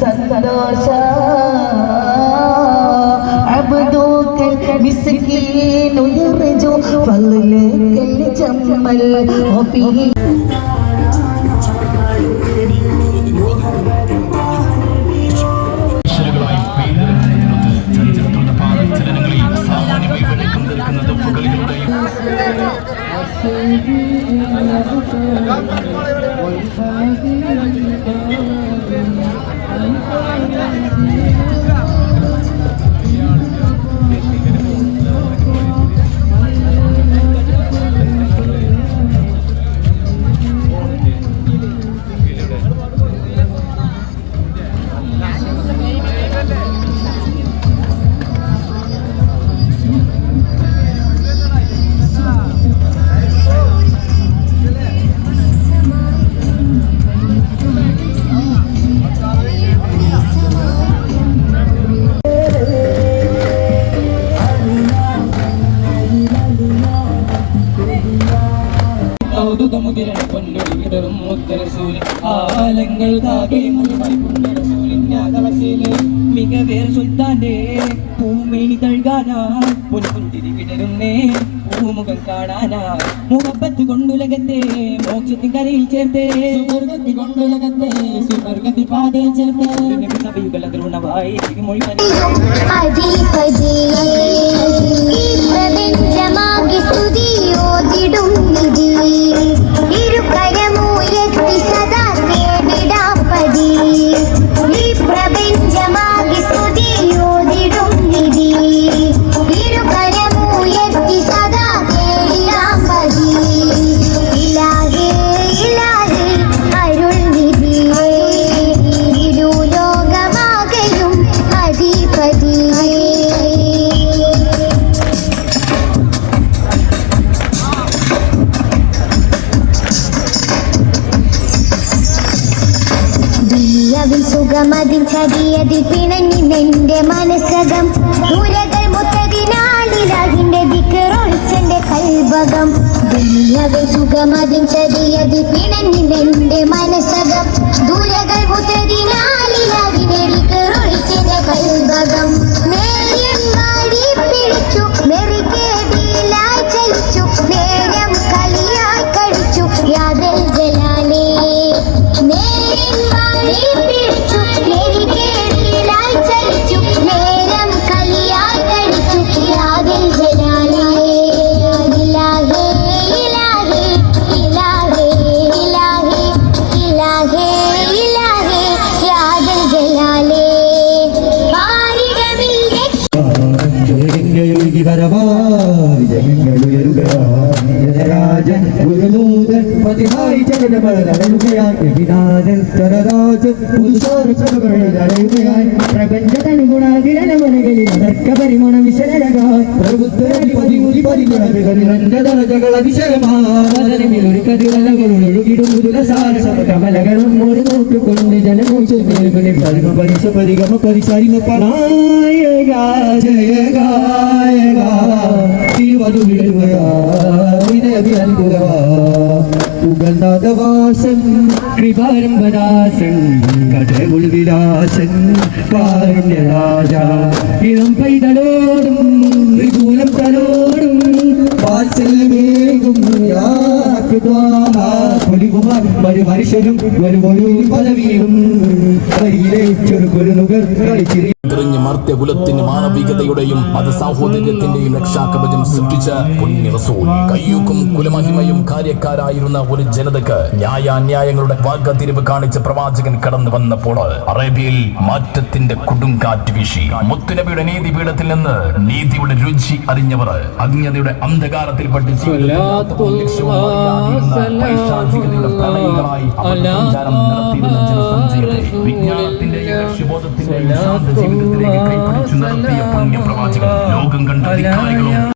സന്തോഷ അബ്ദുക്കൽ മിസ്കീൻ യർജു ഫളലകൽ ജമ്മൽ വഫീ മികവേർ സുൽത്താന്റെ പൂമേനി തഴുകാനായി പൊൻപുന്തിരി വിടരുന്നേ പൂമുഖം കാണാനായി മുഹബത്ത് കൊണ്ടുലകത്തെ മോക്ഷത്തിൻ കരയിൽ ചേർത്തേ സുവർഗത്തി കൊണ്ടുലകത്തെ സുവർഗത്തി പാതയിൽ ചേർത്തേ സഭയുകൾ അതിരുണവായി മൊഴി സുഖമതിൻ ചതിയതിൽ പിണങ്ങിനെന്റെ മനസ്സകം ദൂരകൾ മുത്തതിനാളിലാകിന്റെ ദിക്കറൊളിച്ചെന്റെ കൽവകം ദുനിയവിൽ സുഖമതിൻ ചതിയതിൽ പിണങ്ങിനെന്റെ മനസ്സകം ദൂരകൾ മുത്തതിനാളിലാകിന്റെ ദിക്കറൊളിച്ചെന്റെ കൽവകം നേരം മാറി പിടിച്ചു നെറികേടിയിലായി ചലിച്ചു നേരം കളിയായി കഴിച്ചു യാദൽ ജലാലേ നേരം മാറി പരിമണം വിശലകായി കമലകളും ഒരു നോക്കുകൊണ്ട് ജനപരിഗമ പരിസാരിമ നായക ജയ ഗായക ഉഗന്ധവാസൻ കൃപാരംഭദാസൻ കടവുൾ വിലാസൻ കാരുണ്യരാജ ഇളം പൈതലോടും ത്രികൂലം തലോടും വാത്സല്യമേകും ഒരു മനുഷ്യരും ഒരു പദവിയും ചെറുകുരുന്നുകൾ കളിച്ചിരി മർത്യകുലത്തിന് മാനവികതയുടെയും മതസാഹോദര്യത്തിന്റെയും രക്ഷാകവചം സൃഷ്ടിച്ച പുണ്യ റസൂൽ കയ്യൂക്കും കുലമഹിമയും കാര്യക്കാരായിരുന്ന ഒരു ജനതക്ക് ന്യായാന്യായങ്ങളുടെ വാഗ്തിരിവ് കാണിച്ച പ്രവാചകൻ കടന്നു വന്നപ്പോൾ അറേബ്യയിൽ മാറ്റത്തിന്റെ കൊടുങ്കാറ്റ് വീശി. മുത്തുനബിയുടെ നീതിപീഠത്തിൽ നിന്ന് നീതിയുടെ രുചി അറിഞ്ഞവർ അജ്ഞതയുടെ അന്ധകാരത്തിൽപ്പെട്ട് വിജ്ഞാനത്തിന്റെയും ലക്ഷ്യബോധത്തിന്റെയും ശാന്ത ജീവിതത്തിലേക്ക് കൈപിടിച്ചു നടത്തിയ പുണ്യ പ്രവാചകൻ ലോകം കണ്ട അധികാരികളും